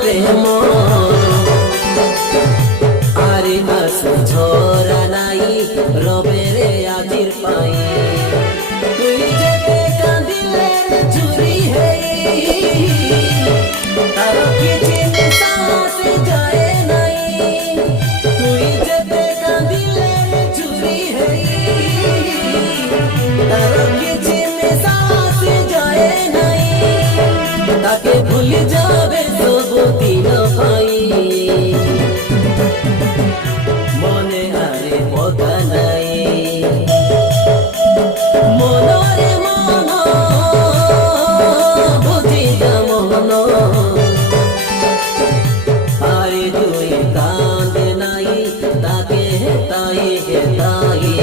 প্রেম আরে আসু ঝরা নাই রবেরে আজির পাই তুই যেতে কাঁদিলে চুরি হেই তার কিছু সাহস যায় নাই তুই যেতে কাঁদিলে চুরি হেই তার কিছু সাহস যায় নাই তাকে ভুলে যাবে তবু দিন ভাই মনে আরে কথা নাই মনরে মন বুঝি যা মন আরে তুই কাঁদে নাই তাকে তাই তাই